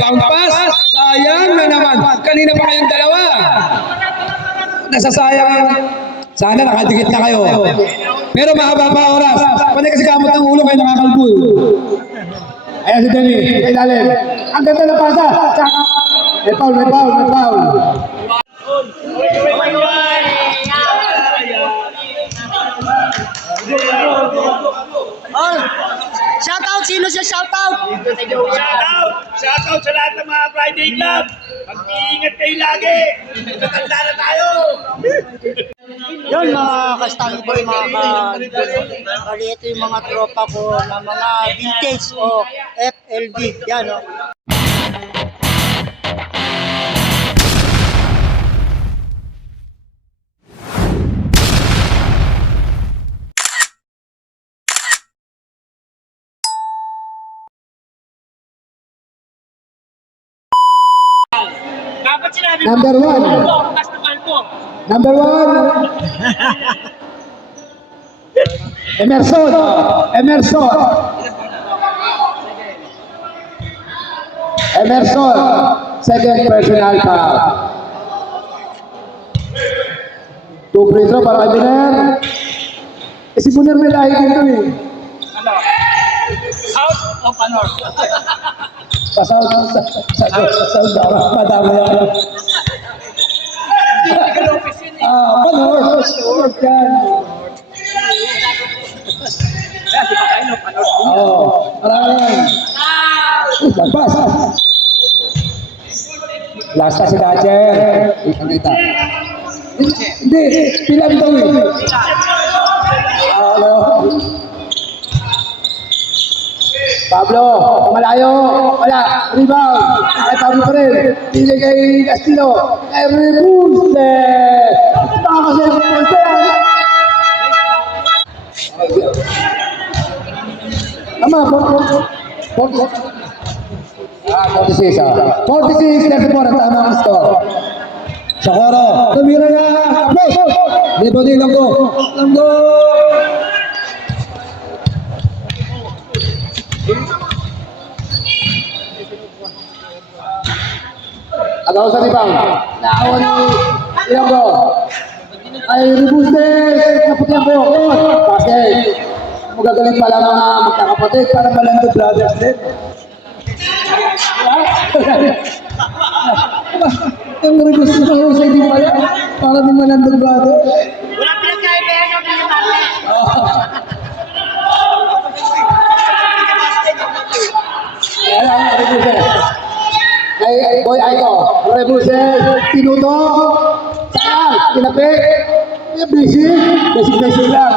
Bound pass. Sayang na naman. Kanina pa kayong dalawa. Nasasayang. Sana nakadikit na kayo. Pero mahaba pa oras. Pwede kasi kamot ng ulo kayo nakakalbo. Ayan si Danny. Kay lalim. Ang ganda na pasa. May foul, may foul, may foul. Shoutout! Sino siya shoutout? Shoutout sa lahat ng mga Friday Club. Mag-iingat kayo lagi. Tatanda na tayo. Yun mga ka-Stanley Boy, mga bali ito yung mga tropa ko na mga vintage o FLB. Yan o. Dapat sinabi Number one. Number one. Emerson. Emerson. Emerson. Second personal foul. Two free throw para kay Buner. Si Buner may lahi dito eh. out of honor. Sa madama yan. Panor. Yan. Maraming. Lagpas. Last na si Dodger. Kita. Hindi, pilang daw eh. Pablo, malayo, wala, rebound, kay Pablo pa rin, pili kay Castillo, every boost, nakakasi ang punta yan. Tama, 46, 46, 34, ang tamang score. Sakoro, tumira na, libo din lang ko, agaw sa rebound. Naawa ni Ilonggo. Ay rebustes. Kaputi ang buhok. Basket. Magagaling pala mga magkakapatid para Malando Brothers din. Ang rebustes ng Jose din pala. Para din Malando Brothers. Wala pinagkaibigan ng mga mali. Ayan ang rebustes. Ay, boy, Aiko. Rebustes. Tinuto. Sayang. Kinapik. Basic lang.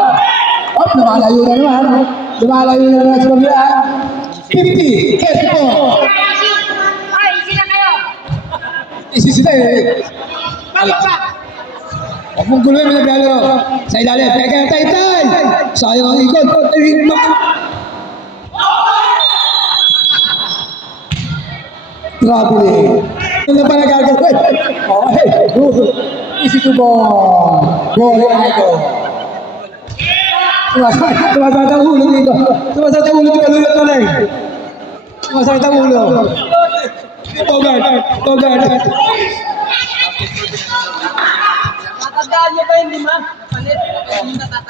Oh, lumalayo na naman. Lumalayo na naman sa pagla. 50. 34. Ay, isi na kayo. Isisita eh. Huwag mong guluhin mo naglalaro. Sa ilalim. Peka yung tay-tay. Sayang ang ikot. Grabe eh. Ano pa nagagawin? Okay. Easy to ball. Goal Aiko. Sumasakit ang ulo dito. Sumasakit ang ulo dito. Kalulot na lang. Sumasakit ang ulo. Togard. Tatandaan niyo ba yung lima? Kapalit.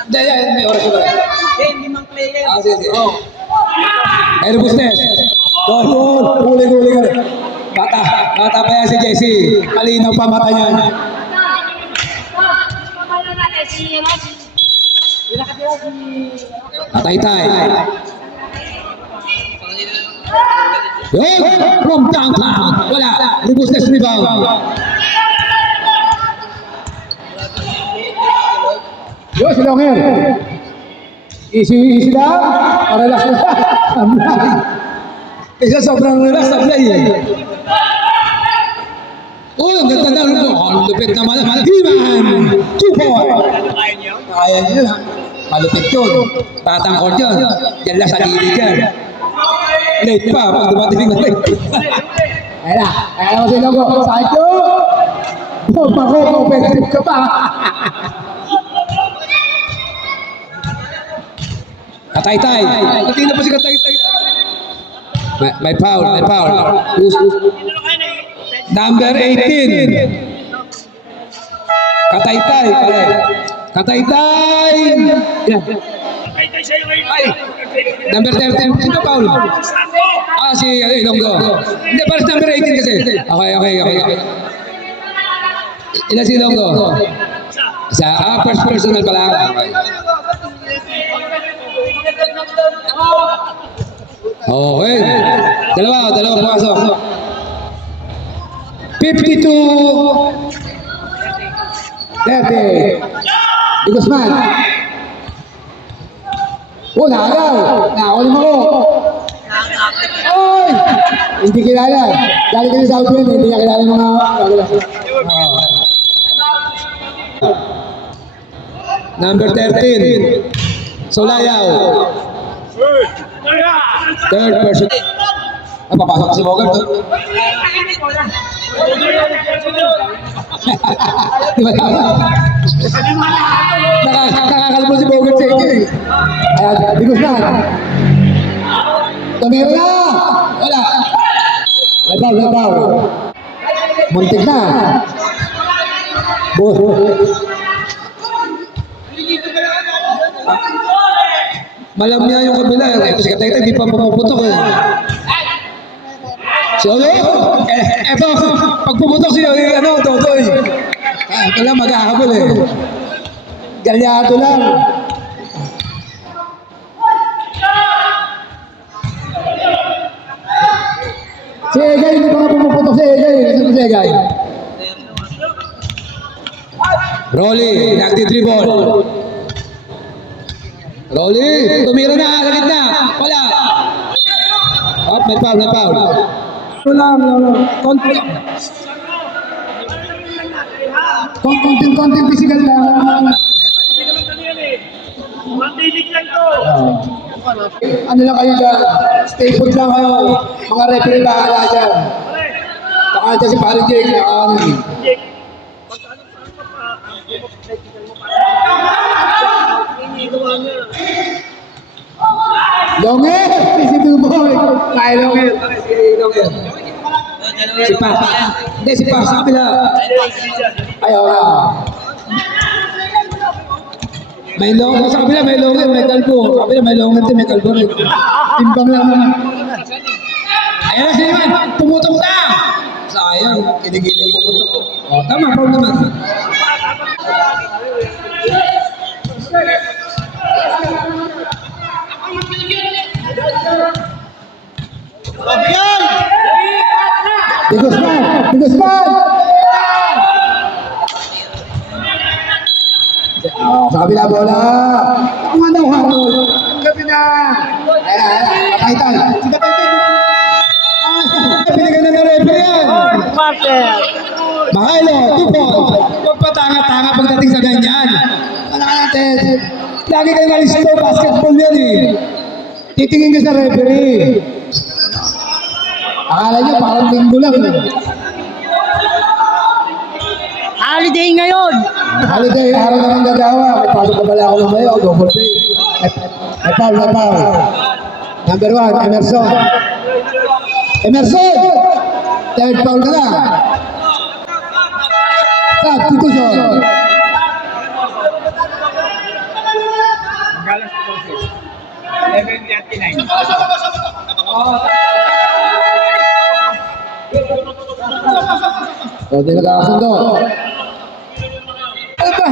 May oras ba? Yung limang player. Sige. Ay, robustness. Goal. Huli. Bata pa yan si Jesse. Malinaw pa mata niyan. Tatay. From downtown. Wala. Robustness rebound. Yo, si Longer. Easy lang. Relax na. Isa sobrang relax na play eh. Oh, ang ganda na rin po. Ang lupit na Malatiman. 2 point. Kaya niya lang. Malupit yun. Tatangkol yun. Yan lang sa gilid yan. Late pa. Pag dumating na late. Ayan mo si Logo. Side ko. Pako, offensive ka pa. Katay-tay. Hindi na po si Katay-tay. May foul, may foul. Number 18. Kataytay, pare. Kataytay. Yan. Tay sa'yo ngayon. Ay, number 13. Sino foul? Si Ilonggo. Hindi, para sa number 18 kasi. Okay. Ilan si Ilonggo? First personal pala. Okay. Dalawa pasok. 52. 30. Di Guzman. Nakagal. Nakakulim ako. Oy! Hindi kilala. Dali kasi sa outfield, hindi niya kilala mga... Number 13. Solayaw. Third person. Papasok si Bogart. Di ba? Nakakalbo si Bogart sa inyo eh. Di ko siya. Tumero na! Wala. Lataw. Muntik na. Malam niya yung kabila. Ito si Kataytay, di pa pumuputok eh. So, eto, pag pumutok siya, Toto eh. Ito lang magkakabol eh. Galyado lang. Si Egay, hindi pa nga pumuputok si Egay. Kasi si Egay. Rolly, nagtitribol. Rolly, tumira na, sa gitna. Wala. At may foul. Konting physical lang. Mandilig lang to. Ano lang kayo dyan? Stay put lang kayo. Mga referee bahala dyan. Baka dyan si Pari Jake. Longe! Si Duboy! Kaya Longe! Si Pa. Hindi, si Pa. Sa kapila. Ayaw na. May Longe. Sa kapila may Longe. May kalbo. Sa kapila may Longe. May kalbo rin. Timbang lang naman. Ayan na siya naman. Pumutok na! Sayang. Kiligili pumutok. O, tama. Proud naman. Di Guzman! Sa kabila bola. Ang ano harol. Gabi na. Ayan. Kataytay. Si Kataytay. Pinigyan na ng referee yan. Makailo. Tipo. Huwag pa tanga-tanga pagdating sa ganyan. Ano ka natin? Lagi kayo nalisto. Basketball yan eh. Titingin ka sa referee. Akala nyo parang linggo lang. Holiday ngayon. Holiday, araw naman gagawa. May pasok na pala ako ng mayo. Double pay. May foul. Number 1, Emerson. Third foul ka na. Substitution. Galas po siya. 11:39. Hindi nakakasundo. Ano ba?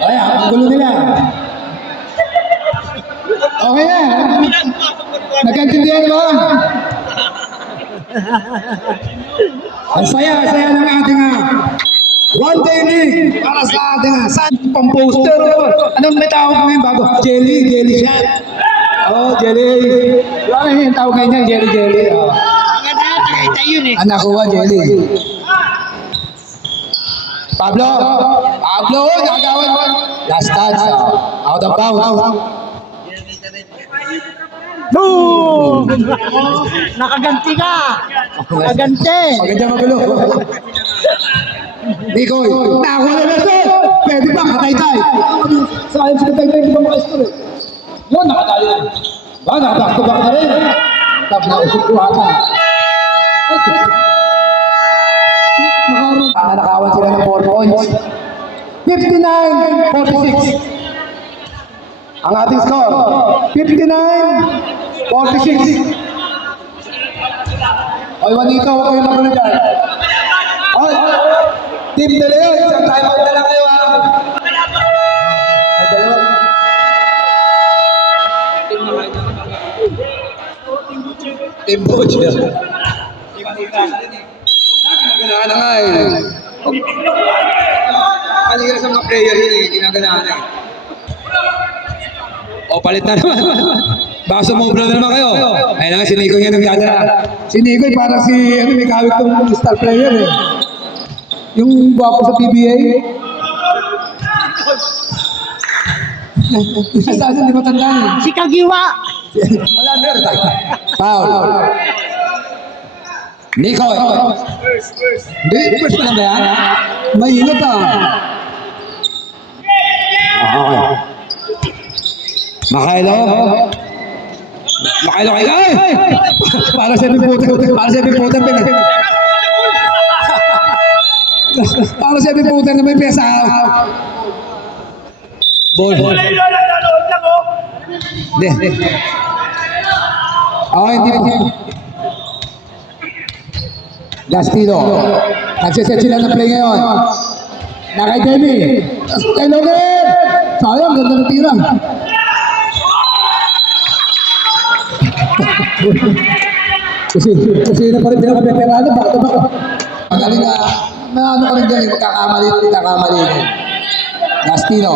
Ay, ang gulo nila. Okay na. Nagkaintindihan mo? Ang saya ng ating one day league para sa ating pang-poster. Anong may tawag ngayon bago? Jelly shot. Oh, jelly. Wala na yung tawag ngayon jelly. Oh. Anak ko ba, jelly? Pablo, nagawan mo. Last touch. Out of bounds. Boom! Nakaganti ka! Nakaganti! Maganda magulo. Bikoy, nakuha na ito. Pwede ba, Kataytay? Sayang si Kataytay, hindi ba makastor eh. Yun, nakadali na. Ba, nakaback to back na rin. Tap na usok ko ata. Nakawan sila ng 4 points. 59-46. Ang ating score, 59-46. Oy, Juanito, huwag kayo magulo dyan. Oy, Team De Leon, isang time out na lang kayo ha. Ay, dalawa. Team Butcher. Ganahan na nga eh. Kanina sa mga player yun eh, ginaganahan na eh. O, palit na naman. Baka sumobra na naman kayo. Ayun na nga, si Nico yan ang dadala. Si Nico parang si, may kawit ng star player eh. Yung guwapo sa PBA. Isa sa atin, di ba tandaan eh? Si Kagiwa. Wala meron tayo. Foul. Nico. Hindi, first pa lang ba yan? Mainit ah. Okay. Makailo kayo. Ay! Para sa biputan pin. Para sa biputan na may pesa. Ball. Hindi. Hindi po. Gastido. Nagsiset sila ng play ngayon. Na kay Demi. Kay Logan. Sayang, ganda ng tira. Kasi na pa rin pinaka-veterano. Bakit ba? Magaling na. Ano ka rin dyan. Magkakamali. Gastido.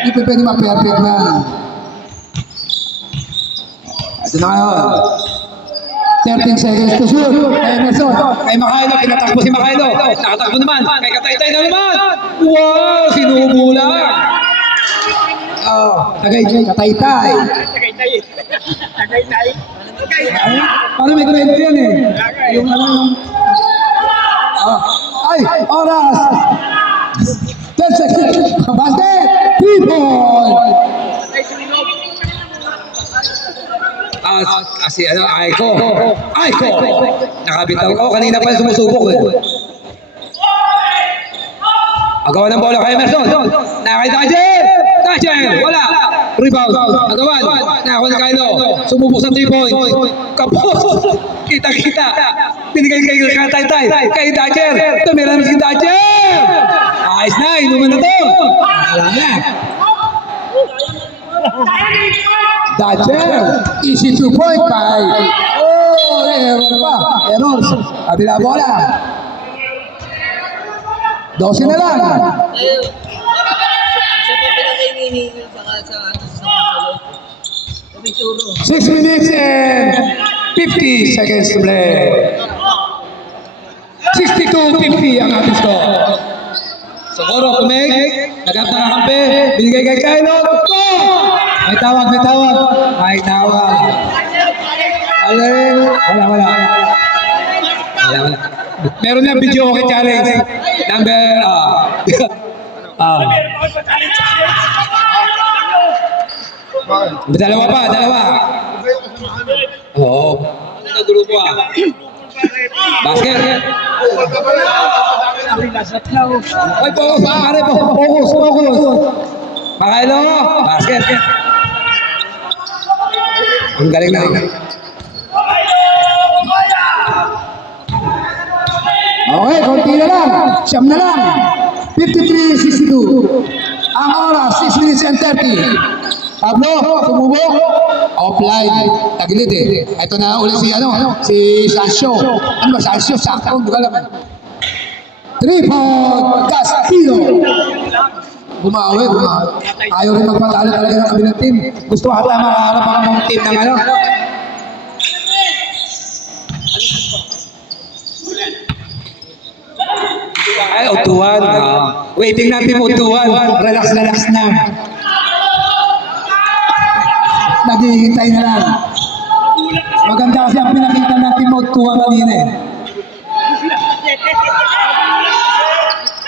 Hindi pa pwede ma-perfect na. Ito na ngayon. 13 seconds to shoot. Kay Emerson. Kay Makailo. Pinatakbo si Makailo. Nakatakbo naman. Kay Kataytay na naman. Wow! Sinubo lang. Kataytay. Parang may grade yan eh. Yung ay! Oras! 10 seconds. Basket! 3 point! Aiko. Nakabitaw ko. Kanina pa sumusubok eh. Agawan ng bola kay Emerson. Nakay Dajer! Wala! Rebound. Agawan. Nakakuha na Kylo. Sumubok sa 3 points. Kapos! Kita-kita. Binigay kay Kataytay. Kay Dajer. Tumira naman si Dajer! Ayos na. Inuman na to. Wala na. Dajer. Easy 2 point kay. Error pa. Error. Kabila bola. 12 na lang. 6 minutes and 50 seconds to play. 62-50 ang ating score. Siguro kumig, nagap na kakampi, binigay kay Kylo. May tawag. Wala. Meron na video okay challenge. Number, dalawa. Oo. Nagrupo Basket. Ay, focus. Makailo. Basket. Ang galing na. Okay, konti na lang. Siyam na lang. 53-62. Ang oras, 6 minutes and 30. Pablo, sumubok. Offline. Tagilid eh. Ito na ulit si Sancho. Ano ba, Sancho? Sakto, di ba naman? 3 point. Gastido. Bumawi. Ayaw rin magpatalo talaga ng kabilang team. Gusto ata makaharap ang mga team ng Ay, utuan. Waiting natin utuan. Relax na. Naghihintay na lang. Maganda kasi ang pinakita natin utuan kanina eh.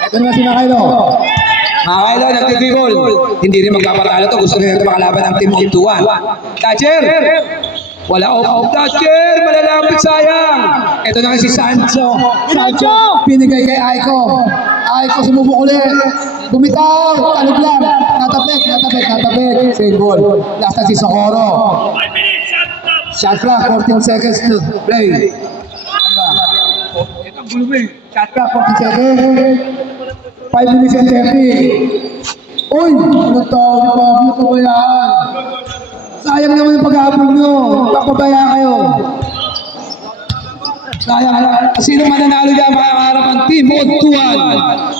Ito naman si Makailo. Mga kailo, nagtitribol. Hindi rin magpapatalo to. Gusto rin ito makalaban ng team of 2-1. Thatcher! Wala off Thatcher! Malalapit sayang! Ito na si Sancho. Sancho! Pinigay kay Aiko. Aiko sumubok ulit. Bumitaw! Talog lang. Natapik. Same ball. Last na si Socorro. 5 minutes, shot Shot clock. clock, 14 seconds to play. Ano ba? Ito gulo mo eh. Shot clock, 40 seconds. 5 minutes and 30. Uy! Ano to? Pablo ko ba yan? Sayang naman yung pag-aapon nyo. Papabaya kayo. Sayang. Sino mananalo dyan makakarap ang team o 2-1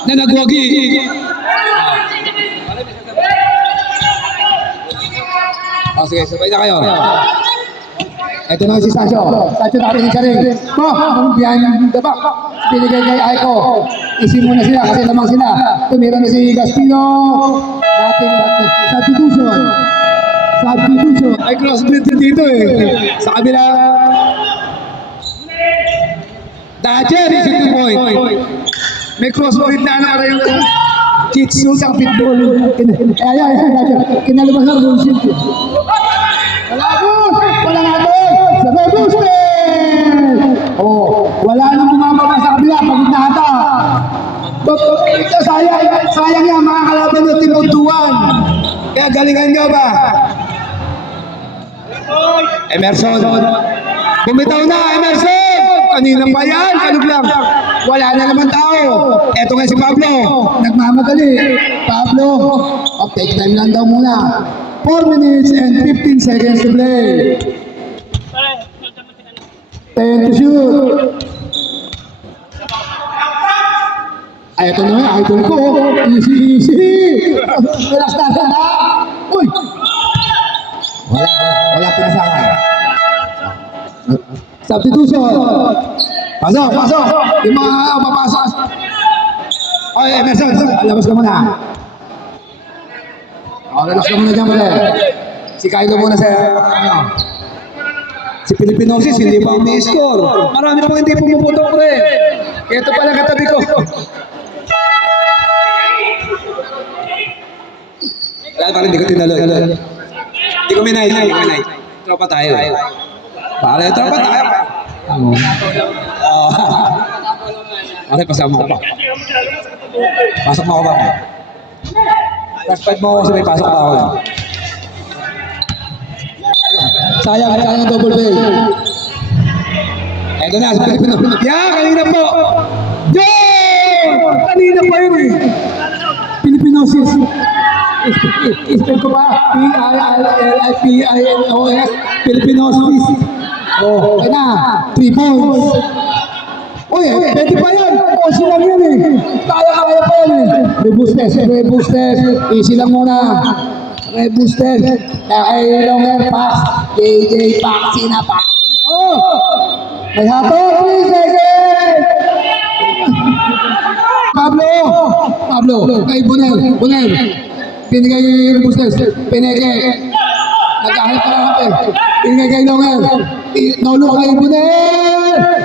na nagwagi? O sige, sabay na kayo. Ito na si Sancho. Sancho natin siya rin. Behind the back. Pinigay kay Aiko. Isin muna sila kasi lamang sila. Tumira na si Gastino. Dating substitution. Ay crossbreed din dito eh. Sa kabila. Thatcher is 2 point. May crossbreed na ano yung Jitsu sa pitbull. Kinalabas ng bullshit. Wala natin! Sabay boosted! Oh, wala nang bumababa sa kabila. Pagod na ata. Sayang yan, mga kalaban ng tinutuan. Kaya galingan nyo ba? Emerson. Bumitaw na, Emerson! Kanina pa yan, kalog lang. Wala na naman tao. Eto nga si Pablo. Nagmamadali. Pablo, take time lang daw muna. 4 minutes and 15 seconds to play. 10 to shoot. Ay, ito na, idol ko. Easy. Relax na. Uy! Wala pinasangan. Substitution. Pasok. Yung mga papasok. Oy, Emerson, labas ka muna. Relax ka muna dyan, pala. Si Kylo muna sa, si Pilipinosis, hindi pa may score. Marami pang hindi pumuputok pre. Ito pala katabi ko. Wala pa rin, hindi ko tinalo. Hindi ko minay. Tropa tayo. Para tropa tayo. Okay, pasama ko pa. Pasok mo ako ba? Last 5 mo ako sabay, pasok pa ako. Sayang double play. Eto na, sa Pilipino. Kanina po! Kanina pa yun eh. Pilipinosis. Ispan ko ba? P-I-L-I-P-I-N-O-S. Pilipinosis. Okay na. 3 points. Uy, pwede pa yan. Konsi lang yan eh. Kaya pa yan eh. Rebustes. Easy lang muna. Rebustes. Kaya longer pass. JJ Paxi na Paxi. Oh! May hatol. 3 seconds. Pablo. Kay Bonel. Pinigay yung Bustes. Pinigay. Nagkahalap ka lang ako eh. Pinigay kay Longer. Nolo kay Bonel.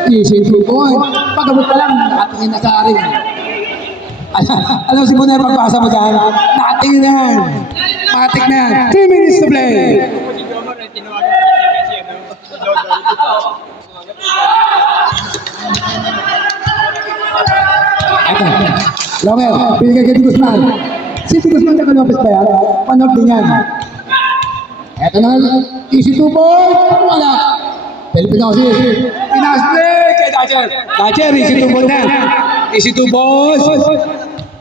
Easy 2 point. Pagabot pa lang. Nakatingin na sa ring. Alam si Bonel, pagpasa mo dyan. Nakatingin na yan. Matik na yan. 3 minutes to play. Ito. Longer. Pinigay kay Guzman. Si Guzman na Lopez ba yan? Panood din yan. Eto na, easy 2 point. Wala. Pilipinosis. Pinasbreak kay Thatcher, easy 2 point na. Easy 2 boss.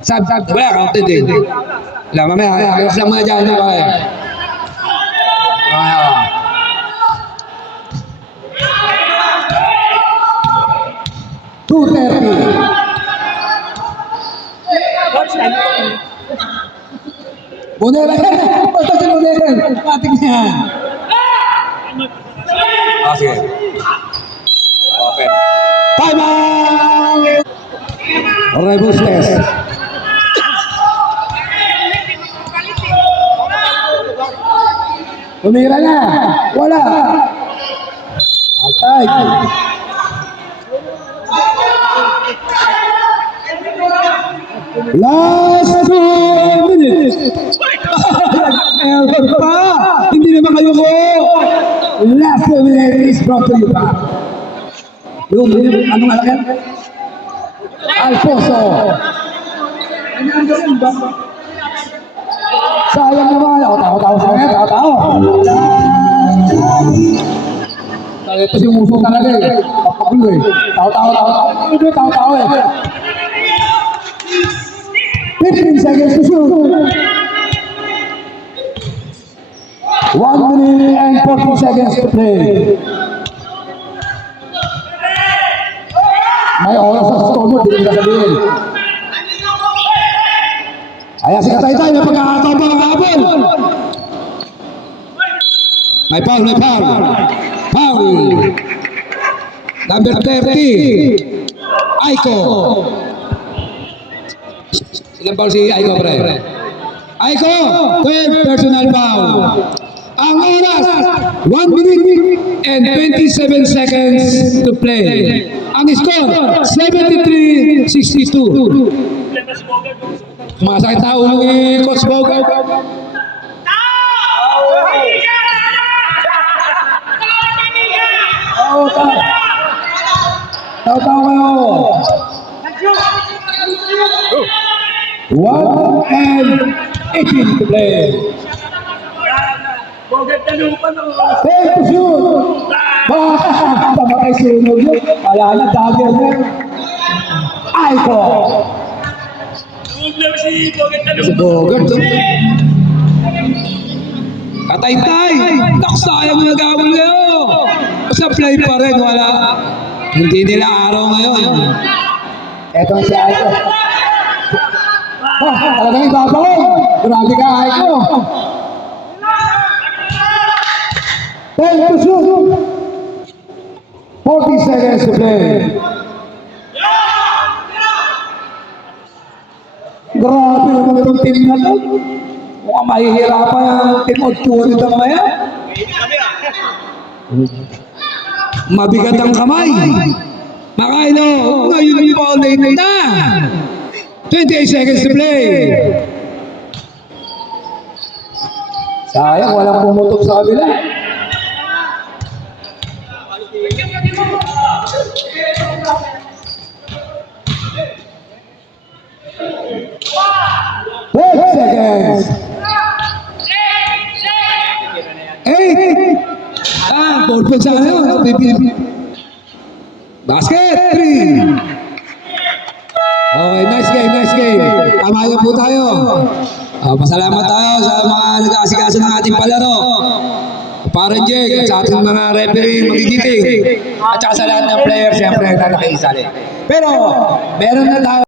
Sab. Wala, counted din. Wala, mamaya. Ayos lang muna dyan. 2:30. Bonel. Basta si Bonel. Matik niya. Sige. Open. Time out! Rebustes. Tumira na. Wala. Atay. Last 2 pa! Hindi naman kayo ko! Last minute is brought to you pa. Yung, anong alam yan? Alfonso. Ano ang gawin ba? Sayang naman. Tao-tao sa akin. Tao-tao. Ito si Muso talaga eh. Papagulo eh. Tao-tao. Ito tao-tao eh. 15 seconds to shoot. 1 minute and 40 seconds to play. May oras sa store mo, hindi ka sabihin. Ayan si Kataytay, may pagkakataon pa ng habol. May foul. Foul. Number 30. Aiko. Ilang foul si Aiko, pre? Aiko, 12 personal foul. Ang oras, 1 minute and 27 seconds to play. Ang score, 73-62. Masakit na ulo ni Coach Bogart. Tao kayo. 1 and 18 to play. Bogat na lupa no. Fair to shoot. Tama kay sunog yun. Kaya na dagger na. Aiko. Tumuglaw si Bogat na Si lupa. Bogart. Kataytay. Naku, sayang na gabol kayo. Sa play pa rin, wala. Hindi nila araw ngayon. Eto si Aiko. Talagang ibabaw. Grabe ka, Aiko. 10 to shoot. 40 seconds to play. Grabe naman itong team na to. Mukhang mahihirapan ang team o tuwa nito mamaya. Mabigat ang kamay. Makailo, ngayon yung ball late na. 28 seconds to play. Sayang, walang pumutok sa kabila. Seconds. 8. Ball pa sa ano? Basket. 3. Okay, nice game. Tamayan po tayo. Pasalamat tayo sa mga nag-aasikaso ng ating palaro. Parang Jake, at sa ating mga referee magigiting. At saka sa lahat ng players, siyempre, na nakikisali. Pero, meron na tayo.